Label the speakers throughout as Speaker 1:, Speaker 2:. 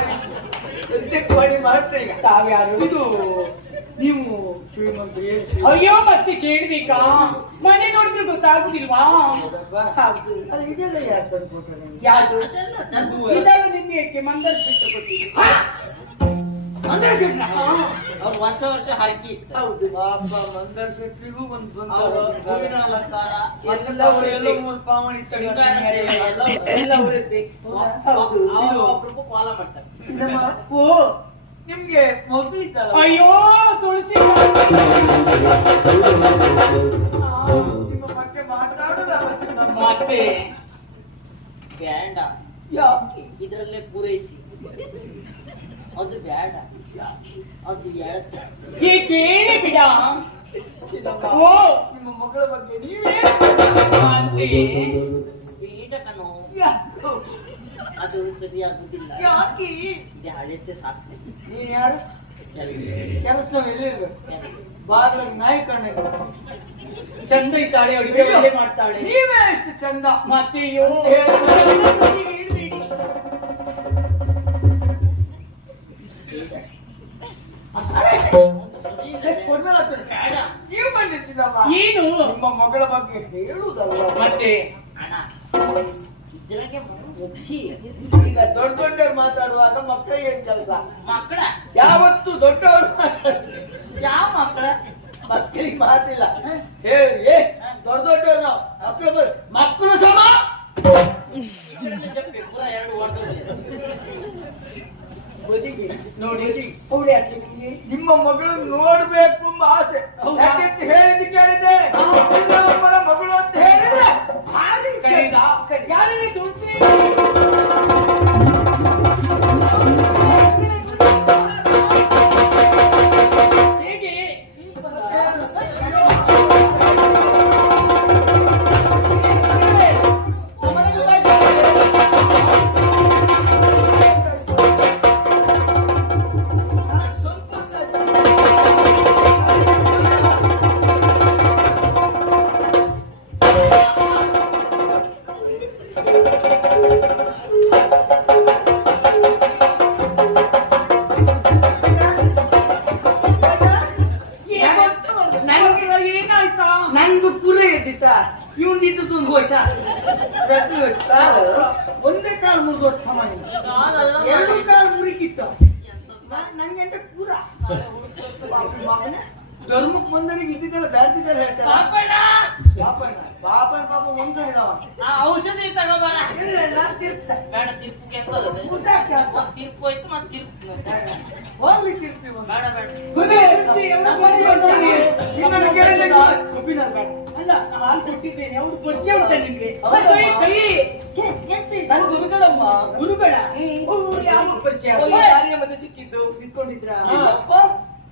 Speaker 1: ಮಾಡಿ ಸದ್ಯಕ್ಕೆ ಮಾಡಿ ಮಾಡ್ತಾ ಈಗ
Speaker 2: ತಾವ್ಯಾರು
Speaker 1: ಇದು ನೀವು ಶ್ರೀಮಂತರು ಏನು ಶ್ರೀ-
Speaker 2: ಅಯ್ಯೋ ಮತ್ತೆ ಕೇಳ್ಬೇಕಾ ಮನೆ ನೋಡಿದ್ರೆ ಗೊತ್ತಾಗುದಿಲ್ವಾ
Speaker 1: ಹೌದಲ್ವಾ?
Speaker 2: ಹೌದು
Speaker 1: ಅಲ್ಲ ಇದೆಲ್ಲ ಯಾರು ತಂದ್ಕೊಟ್ರು ನಿಮ್ಗೆ?
Speaker 2: ಯಾವುದು
Speaker 3: ಅದೆಲ್ಲ ತಂದು
Speaker 2: ಇದೆಲ್ಲ ನಿಮಗೆ ಮಂದರ ಬಿಟ್ಟು ಕೊಟ್ಟಿದ್ದು
Speaker 1: ಮಂದಾರ ಶೆಟ್ರ?
Speaker 3: ಅವ್ರು ವರ್ಷ ವರ್ಷ ಹರಕಿ
Speaker 2: ಹೌದು
Speaker 1: ಪಾಪ ಮಂದಾರ ಶೆಟ್ರಿಗೂ ಒಂದು ಬಂತು
Speaker 3: ಅವರು ಹೂವಿನ ಅಲಂಕಾರ
Speaker 1: ನಿಮ್ಗೆ
Speaker 2: ಅಯ್ಯೋ ತುಳಸಿ
Speaker 1: ನಿಮ್ಮ ಬಗ್ಗೆ.
Speaker 2: ಮತ್ತೆ
Speaker 3: ಬೇಡ
Speaker 1: ಯಾಕೆ?
Speaker 3: ಇದರಲ್ಲೇ ಪೂರೈಸಿ. ಅದು ಬೇಡ ಅದು
Speaker 2: ಕೇಳಿ ಬಿಡ?
Speaker 1: ನಿಮ್ಮ ಮಗಳ ಬಗ್ಗೆ?
Speaker 3: ಅದು ಸರಿಯಾಗುದಿಲ್ಲ.
Speaker 1: ಯಾಕೆ?
Speaker 3: ಇದು ಹಳೆತೆ ಸಾಕು
Speaker 1: ನೀನ್ ಯಾರು? ಕೆಲಸ. ಎಲ್ಲಿರ್ಬೇಕು? ಬಾಗ್ಲಾಗ ನಾಯಿ ಕಾಣಬೇಕು
Speaker 2: ಚಂದ ಇದ್ದಾಳೆ ಅಡುಗೆ ಒಳ್ಳೆ ಮಾಡ್ತಾಳೆ.
Speaker 1: ನೀವೇ ಎಷ್ಟು ಚಂದ.
Speaker 2: ಮತ್ತೆ
Speaker 1: ಕೊಡ್ಮೇಲೆ
Speaker 2: ಏನು?
Speaker 1: ನಿಮ್ಮ ಮಗಳ ಬಗ್ಗೆ ಹೇಳುದಲ್ಲ?
Speaker 2: ಮತ್ತೆ?
Speaker 1: ಈಗ ದೊಡ್ಡ ದೊಡ್ಡವ್ರು ಮಾತಾಡುವಾಗ ಮಕ್ಕಳಿಗೆ ಏನ್ ಕೆಲಸ?
Speaker 3: ಮಕ್ಕಳ?
Speaker 1: ಯಾವತ್ತು ದೊಡ್ಡವರು
Speaker 3: ಯಾವ ಮಕ್ಕಳ?
Speaker 1: ಮಕ್ಕಳಿಗೆ ಮಾತಿಲ್ಲ. ಹೇಳಿ ಏ ದೊಡ್ಡ ದೊಡ್ಡವ್ರು ನಾವು. ಮಕ್ಕಳು ಬರ್. ಮಕ್ಕಳು ಸಮ?
Speaker 3: ಎರಡು
Speaker 1: ಬದಿಗೆ ನೋಡಿ.
Speaker 2: ಅವಳು ಯಾಕೆ ನಿಮ್ಗೆ.
Speaker 1: ನಿಮ್ಮ ಮಗಳು ನೋಡ್ಬೇಕು ಎಂಬ ಆಸೆ.
Speaker 2: ಹೌದಾ?
Speaker 1: ಯಾಕೆಂತ ಹೇಳಿದ್ದು ಕೇಳಿದೆ ಇನ್ನೊಬ್ಬರ ಮಗಳು ಅಂತ ಹೇಳಿದ್ರೆ ಭಾರಿ
Speaker 2: ಕರೀದ?
Speaker 1: ನಂಗೆ ಅಂತ ಪೂರ. ಮಗನೇ. ಧರ್ಮಕ್ಕೆ ಬಂದನಿಗೆ ಇದ್ದಿದ್ದೆಲ್ಲ ಬ್ಯಾಡ್ತಿದ್ದೆಲ್ಲ ಹೇಳ್ತಾರೆ?
Speaker 3: ಪಾಪಣ್ಣ
Speaker 1: ಪಾಪಣ್ಣ ಪಾಪ ಒಂದು ಇದಾವ
Speaker 3: ಆ ಔಷಧಿ ತಗೋಬಾರ. ಬೇಡ ತೀರ್ಪು. ಒಂದ್ ತೀರ್ಪು ಹೋಯ್ತು ಮತ್ ತೀರ್ಪು
Speaker 1: ಹೋಗ್ಲಿ ಇವಾಗ.
Speaker 3: ಬೇಡ ಬೇಡ.
Speaker 2: ಅಲ್ಲ ಹಾಲು ಕೊಟ್ಟಿದ್ದೇನೆ ಅವ್ರು ಉಂಟ ನಿಮ್ಗೆ? ಕೆಲ್ಸ.
Speaker 1: ಗುರುಗಳಮ್ಮ.
Speaker 2: ಗುರುಗಳ? ಯಾವ ಪರಿಚಯ?
Speaker 1: ಇಲ್ಲಪ್ಪ,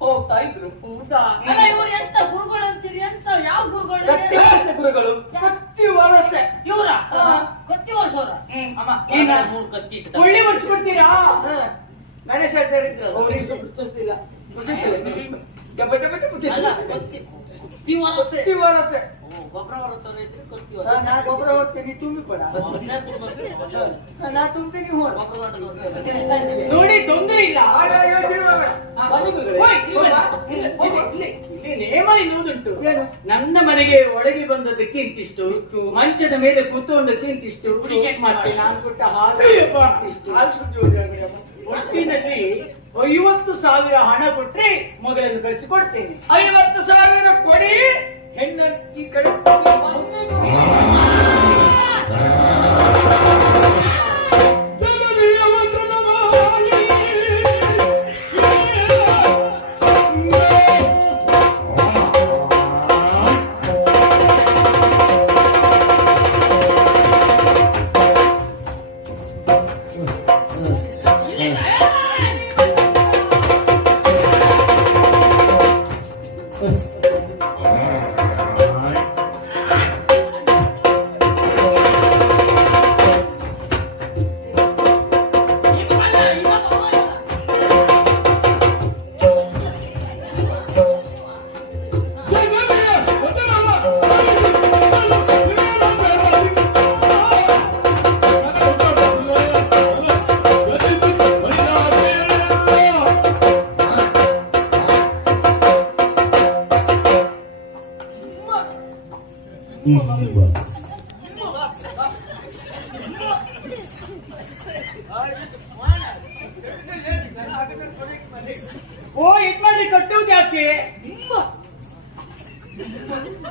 Speaker 1: ಹೋಗ್ತಾ ಇದ್ರು.
Speaker 2: ಹೌದಾ?
Speaker 3: ಇವ್ರು ಎಂತ ಗುರುಗಳು ಅಂತೀರಿ ಎಂತ ಯಾವ ಗುರುಗಳು?
Speaker 1: ಗುರುಗಳು. ಕತ್ತಿ ವರಸೆ
Speaker 3: ಇವ್ರ. ಕತ್ತಿ. ಅಮ್ಮ
Speaker 2: ಏನ?
Speaker 3: ಮೂರ್ ಕತ್ತಿ
Speaker 2: ಒಳ್ಳೆ ಬರ್ಸ್ಕೊಡ್ತೀರಾ
Speaker 1: ಹಾ. ಗಣೇಶ ಆಚಾರ್ಯ
Speaker 2: ಅವ್ರಿಗೆ ಗೊತ್ತಿಲ್ಲ
Speaker 1: ಜಪ ಜಪ ಜಪ ಜಪ.
Speaker 3: ಕತ್ತಿ ಕತ್ತಿ ವರಸೆ
Speaker 1: ಕತ್ತಿ ವರಸೆ ನಾ- ಗೊಬ್ಬರ ತುಂಬಿ ಕೊಡ ನಾ ತುಂಬ್ತೀನಿ ಹೋದ
Speaker 2: ನೋಡಿ ತೊಂದರೆ ಇಲ್ಲ. ನೇಮ ಎನ್ನುವುದುಂಟು? ನನ್ನ ಮನೆಗೆ ಒಳಗೆ ಬಂದದ್ದಕ್ಕೆ ಇಂತಿಷ್ಟು. ಮಂಚದ ಮೇಲೆ ಕೂತ್ಕೊಂಡಕ್ಕೆ ಇಂತಿಷ್ಟು. ಮತ್ತೆ ನಾನು ಕೊಟ್ಟ ಹಾಲು. ಒಟ್ಟಿನಲ್ಲಿ ಐವತ್ತು ಸಾವಿರ ಹಣ ಕೊಟ್ರೆ ಮಗಳನ್ನು ಕಳಿಸಿಕೊಡ್ತೇನೆ.
Speaker 1: ಐವತ್ತು ಸಾವಿರ ಕೊಡಿ. ಹೆಣ್ಣನ್ನು ಈ ಕಡೆ
Speaker 2: ಓ ಯಜಮಾನ್ರಿ ಕಟ್ಟುವುದು ಯಾಕೆ?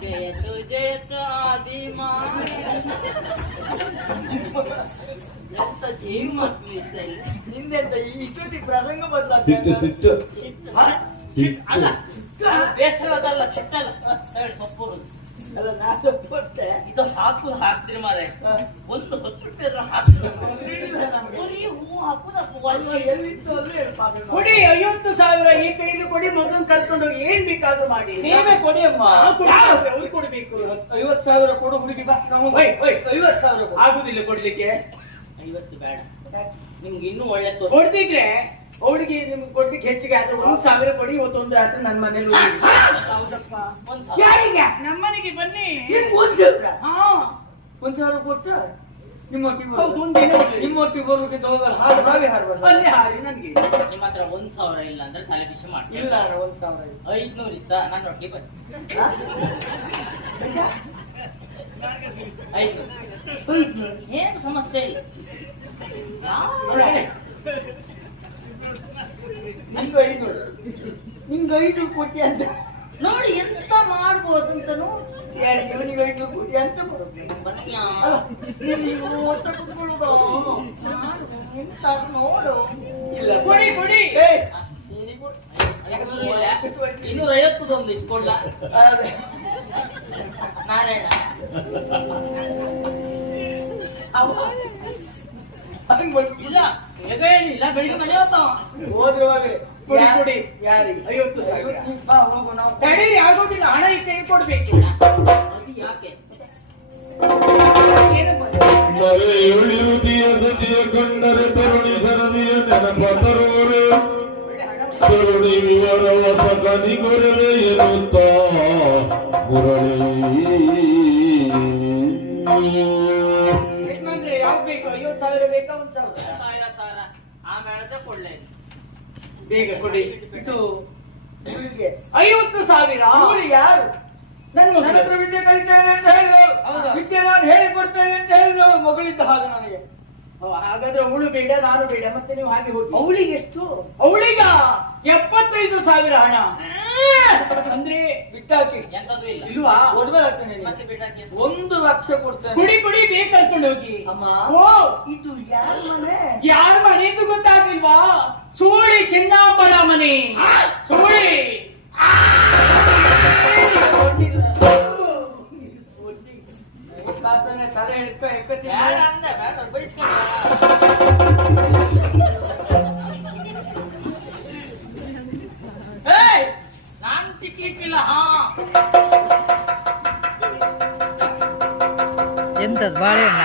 Speaker 3: ಜಯತು ಜಯತು ಆದಿಮಾ ಎಂತ
Speaker 1: ನಿಂದೆಂತ ಇಷ್ಟೊತ್ತಿಗೆ ಪ್ರಸಂಗ
Speaker 4: ಸಿಟ್ಟು
Speaker 1: ಬದಲಾಗ್ತದೆ
Speaker 4: ಸಿಟ್ಟು?
Speaker 3: ಸಿಟ್ಟು. ಅಲ್ಲ ಬೇಸರದಲ್ಲ ಸಿಟ್ಟಲ್ಲ. ಸೊಪ್ಪು
Speaker 1: ಅಲ್ಲ ನಾನು ಕೊಟ್ಟೆ.
Speaker 3: ಇದು ಹಾಕುದು ಹಾಕ್ತೀರಿ ಮಾರೆ. ಒಂದು ಹತ್ತು ರೂಪಾಯಿ ಆದ್ರೂ ಹಾಕ್ತಿರಿ ಹೂ ಹಾಕುದಪ್ಪ ವರ್ಷ
Speaker 1: ಎಲ್ಲಿತ್ತು ಅಂದ್ರೆ
Speaker 2: ಕೊಡಿ ಐವತ್ತು ಸಾವಿರ ಈ ಕೈಲಿ ಕೊಡಿ ಮಗನ್ ಕರ್ಕೊಂಡು ಹೋಗಿ ಏನ್ ಬೇಕಾದ್ರೂ ಮಾಡಿ.
Speaker 1: ನೀವೇ ಕೊಡಿ ಅಮ್ಮ
Speaker 2: ಅವ್ರು ಕೊಡ್ಬೇಕು?
Speaker 1: ಐವತ್ತು ಸಾವಿರ ಕೊಡು ಹುಡುಗಿ ಬಾ ನಾವು
Speaker 2: ಒಯ್, ಒಯ್.
Speaker 1: ಐವತ್ ಸಾವಿರ
Speaker 2: ಆಗುದಿಲ್ಲ ಕೊಡ್ಲಿಕ್ಕೆ.
Speaker 3: ಐವತ್ತು ಬೇಡ. ನಿಮ್ಗೆ ಇನ್ನೂ ಒಳ್ಳೆ
Speaker 2: ಕೊಡ್ತಿದ್ರೆ ಅವಳಿಗೆ ನಿಮ್ಗೆ ಕೊಡ್ಲಿಕ್ಕೆ ಹೆಚ್ಚಿಗೆ ಆದ್ರೆ ಒಂದ್ ಸಾವಿರ ಕೊಡಿ ಇವತ್ತೊಂದು ರಾತ್ರಿ ನನ್ನ ಮನೇಲಿ. ಹೌದಪ್ಪ.
Speaker 3: ಒಂದ್ ಸಾವಿರ.
Speaker 1: ಯಾರಿಗೆ?
Speaker 2: ನಮ್ಮನೆಗೆ ಬನ್ನಿ.
Speaker 1: ನಿಮ್ಗೆ ಒಂದ್ ಸಾವಿರ?
Speaker 2: ಹಾ.
Speaker 1: ಒಂದ್ ಸಾವಿರ ಕೊಟ್ಟ.
Speaker 2: ಒಂದಿನ ಉಳಿಯಿರಿ.
Speaker 1: ನಿಮ್ಮೊಟ್ಟಿಗೆ ಬರೋದಕ್ಕಿಂತ ಹೋಗಲ್ಲ ಹಾಲು ಬಾವಿ ಹಾರ್ಬಾರ್ದು
Speaker 2: ಅಲ್ಲೇ ಹಾರಿ ನನ್ಗೆ.
Speaker 3: ನಿಮ್ಮ ಹತ್ರ ಒಂದ್ ಸಾವಿರ ಇಲ್ಲ ಅಂದ್ರೆ ತಲೆ ಬಿಸಿ ಮಾಡ್ತೀನಿ.
Speaker 1: ಇಲ್ಲ ಅಣ್ಣ ಒಂದ್ ಸಾವಿರ ಇಲ್ಲ.
Speaker 3: ಐದ್ನೂರು ಇತ್ತ? ನನ್ನ ಒಟ್ಟಿಗೆ ಬನ್ನಿ. ಐದು. ಏನು ಸಮಸ್ಯೆ ಇಲ್ಲ.
Speaker 1: ನಿಂಗೆ ಐದು ನಿಂಗೆ ಐದು ಕೋಟಿ ಅಂತ.
Speaker 3: ನೋಡಿ ಎಂತ ಮಾಡ್ಬೋದು
Speaker 1: ಅಂತನು ಇವನಿಗೆ ಐನೂರು ಕೋಟಿ ಅಂತ
Speaker 3: ಎಂತ ನೋಡು.
Speaker 2: ಕೊಡಿ ಕೊಡಿ.
Speaker 3: ಇನ್ನೂರ ಐವತ್ತದೊಂದು ಇಟ್ಕೊಳ್ಳ
Speaker 1: ಅದೇ.
Speaker 3: ನಾರಾಯಣ. ಇಲ್ಲ. ಹೇಳಿಲ್ಲ ಬೆಳಿಗ್ಗೆ ಮನೆ ಹೋಗ್ತಾವ.
Speaker 1: ಹೋದ್ರೆ ಹೋಗ್ಲಿ.
Speaker 2: ಕೊಡಿ,
Speaker 1: ಯಾ-
Speaker 2: ಕೊಡಿ.
Speaker 1: ಯಾರಿಗೆ?
Speaker 2: ಐವತ್ತು ಸಾವಿರ.
Speaker 1: ಬಾ, ಹೋಗು ನಾವು.
Speaker 2: ತಡೀರಿ ಆಗೋದಿಲ್ಲ ಹಣ ಈ ಕೈ ಕೊಡ್ಬೇಕು
Speaker 3: ಅದು ಯಾಕೆ?
Speaker 4: ಸತಿಯ ಕಂಡರೆ ತರುಣಿ ಸರದಿಯ ನೆನಪ ತರುವರು ತರುಣಿ ವಿವರವ ಸಕನಿ ಗೊರವೆ ಎನ್ನುತ್ತ
Speaker 2: ಗುರಳಿ. ಯಾವ್ದು ಬೇಕು? ಐವತ್ತು ಸಾವಿರ ಬೇಕಾ ಒಂದ್ ಸಾವಿರ
Speaker 3: ಸಾವಿರ ಸಾವಿರ ಆಮೇಲೆ ಕೊಡ್ಲೇ
Speaker 2: ಬೇಗ ಕೊಡಿ.
Speaker 1: ಇದು.
Speaker 2: ಐವತ್ತು ಸಾವಿರ?
Speaker 1: ಇವಳು ಯಾರು?
Speaker 2: ನನ್ನ
Speaker 1: ನನ್ನ ಹತ್ರ ವಿದ್ಯೆ ಕಲಿತೇನೆ ಅಂತ ಹೇಳಿದವಳು.
Speaker 2: ಹೌದಾ?
Speaker 1: ವಿದ್ಯೆ ನಾನು ಹೇಳಿಕೊಡ್ತೇನೆ ಅಂತ ಹೇಳಿದವಳು. ಮಗಳಿದ್ದ ಹಾಗೆ ನನಗೆ.
Speaker 2: ಹಾಗಾದ್ರೆ ಅವಳು ಬೇಡ ನಾನು ಬೇಡ. ಮತ್ತೆ ನೀವು ಹಾಗೆ ಹೋಗಿ.
Speaker 1: ಅವಳಿಗೆ ಎಷ್ಟು?
Speaker 2: ಅವಳಿಗ ಎಪ್ಪತ್ತೈದು ಸಾವಿರ ಹಣ. ಅಂದ್ರೆ
Speaker 1: ಬಿಟ್ಟಾಕಿ.
Speaker 3: ಎಂತದ್ದು ಇಲ್ಲ.
Speaker 2: ಇಲ್ವಾ?
Speaker 3: ಮತ್ತೆ ಬಿಟ್ಟಾಕಿ
Speaker 1: ಒಂದು ಲಕ್ಷ ಕೊಡ್ತೇನೆ.
Speaker 2: ಕುಡಿ ಕುಡಿ ಬೇಗ ಕರ್ಕೊಂಡು ಹೋಗಿ.
Speaker 1: ಅಮ್ಮ.
Speaker 2: ಓ
Speaker 1: ಇದು ಯಾರ ಮನೆ?
Speaker 2: ಯಾರ ಮನೆ ಎಂದು ಗೊತ್ತಾಗಿಲ್ವಾ ಸೂಳಿ ಚಿನ್ನಾಂಬರ ಮನೆ. ಸೂಳಿ.
Speaker 1: ತಾತನೇ ತಲೆ ಹಿಡ್ಕ ಎಕ್ಕತ್ತಿ
Speaker 3: ಬೇಡ ಅಂದೆ ಬೇಡ ಬೈಸ್ಕೊಂಡು ಏಯ್ ನಾನ್ ತಿಕ್ಲಿಕ್ಕಿಲ್ಲ ಹಾ.
Speaker 5: ಎಂತದ್ ಬಾಳೆಹಣ್ಣ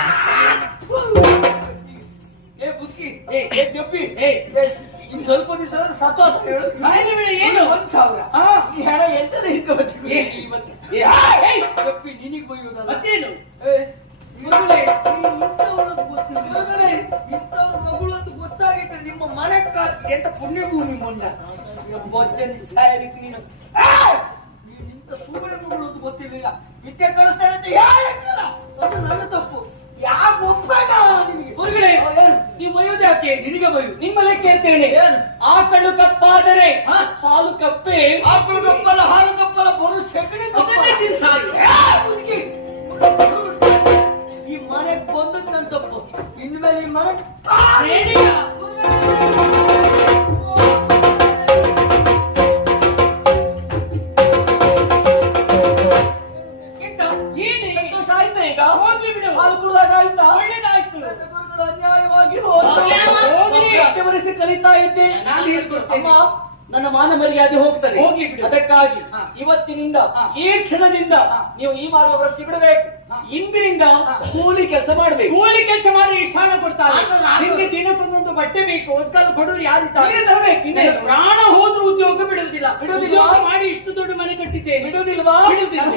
Speaker 1: ಏ ಬುಕ್ಕಿ
Speaker 2: ಏ,
Speaker 1: ಏ ಜಪ್ಪಿ
Speaker 2: ಏ,
Speaker 1: ಏ, ಇನ್ ಸ್ವಲ್ಪ ದಿವಸ ಸತ್ತೋದ ಹೇಳು.
Speaker 2: ಸಾಯಿನ ವೇಳೆ ಏನು?
Speaker 1: ಒಂದ್ ಸಾವಿರ.
Speaker 2: ಹಾ.
Speaker 1: ಈ ಹಣ ಎಂತದ ಹಿಡ್ಕೊಬೇಕು
Speaker 2: ಏ,
Speaker 1: ಇವತ್ತು ಜಪ್ಪಿ ನಿನಗ್ ಬೈಯೋದಲ್ಲ
Speaker 2: ಮತ್ತೇನು
Speaker 1: ಮಗಳೇ, ನೀ ಇಂಥವಳದ್ದು ಗೊತ್ತಿಲ್ಲ. ಮಗಳೇ, ಇಂಥವ್ರ ಮಗಳು ಅಂತ ಗೊತ್ತಾಗೈತೆ ನಿಮ್ಮ ಮನೆ ಕಾಲ್ ಅಂತ ಪುಣ್ಯ ಭೂಮಿ ಮೊಂಡ ಬೊಜ್ಜನಿ ಸಾಯಲಿಕ್ಕೆ ನೀನು! ನೀನು ಇಂಥ ಅಂತ ಗೊತ್ತಿರಲಿಲ್ಲ ವಿದ್ಯೆ ಕಲಿಸ್ತಾನೆ ಅಂತ ಯಾರು? ಅದು ನನ್ನ ತಪ್ಪು ಯಾಕೆ ಒಪ್ಕೊಂಡ ನಿನಗೆ?
Speaker 2: ಹೊರಗಡೆ ನೀವು ಬೈಯೋದು ಯಾಕೆ? ನಿನಗೆ ಬಯೋ ನಿಮ್ಮ ಲೆಕ್ಕ ಹೇಳ್ತೇನೆ ಆಕಳು ಕಪ್ಪಾದರೆ? ಹಾಲು ಕಪ್ಪೆ.
Speaker 1: ಆಕಳು ಕಪ್ಪಲ್ಲ ಹಾಲು ಕಪ್ಪಲ್ಲ ಬರು ಸೆಗಣಿ ಕಪ್ಪಲ ನನ್ನ ಮಾನ ಮರ್ಯಾದೆ ಹೋಗ್ತದೆ. ಅದಕ್ಕಾಗಿ ಇವತ್ತಿನಿಂದ. ಈ ಕ್ಷಣದಿಂದ ನೀವು ಈ ವೃತ್ತಿ ಬಿಡಬೇಕು. ಇಂದಿನಿಂದ. ಕೂಲಿ ಕೆಲಸ ಮಾಡಬೇಕು.
Speaker 2: ಕೂಲಿ ಕೆಲಸ ಮಾಡಿ ಇಷ್ಟ ಕೊಡ್ತಾರೆ ನಿಮ್ಗೆ ದಿನಕ್ಕೊಂದೊಂದು ಬಟ್ಟೆ ಬೇಕು ಒಂದ್ಕಾಲ ಕೊಡೋರು ಯಾರು ಪ್ರಾಣ ಹೋದ್ರೂ ಉದ್ಯೋಗ ಬಿಡುವುದಿಲ್ಲ. ಬಿಡುವುದಿಲ್ಲ ಮಾಡಿ ಇಷ್ಟು ದೊಡ್ಡ ಮನೆ ಕಟ್ಟಿದ್ದೇನೆ.
Speaker 1: ಬಿಡುವುದಿಲ್ವಾ?
Speaker 2: ಬಿಡುವುದಿಲ್ಲ.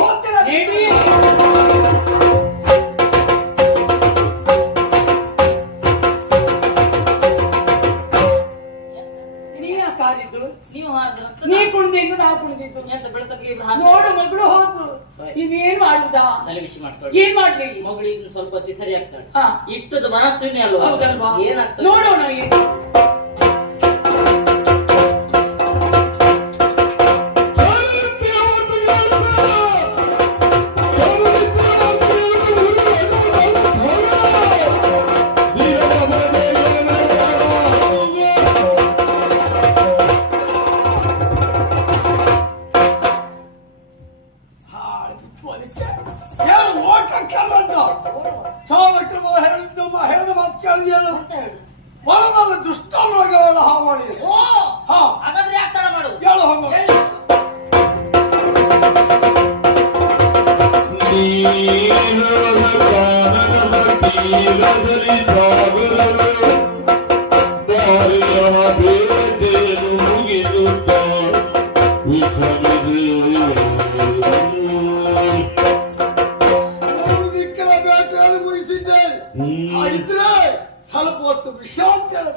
Speaker 3: ಸ್ವಲ್ಪ ಸರಿ ಆಗ್ತಾಳೆ ಇಟ್ಟದ ಮನಸ್ಸು ಅಲ್ವಾ? ಏನಾಗ್ತದೆ?
Speaker 1: ನೋಡೋಣ
Speaker 4: ಮರದಲ್ಲಿ ದುಷ್ಟನ ಹಾವಳಿ. ಹಾ.
Speaker 3: ಹಾಗಾದ್ರೆ ಯಾಕೆ ತಡ ಮಾಡುದು
Speaker 4: ಹೇಳು. ಹೋಗೋಣ ಸ್ವಲ್ಪ ಹೊತ್ತು ವಿಶ್ರಾಂತಿಯನ್ನು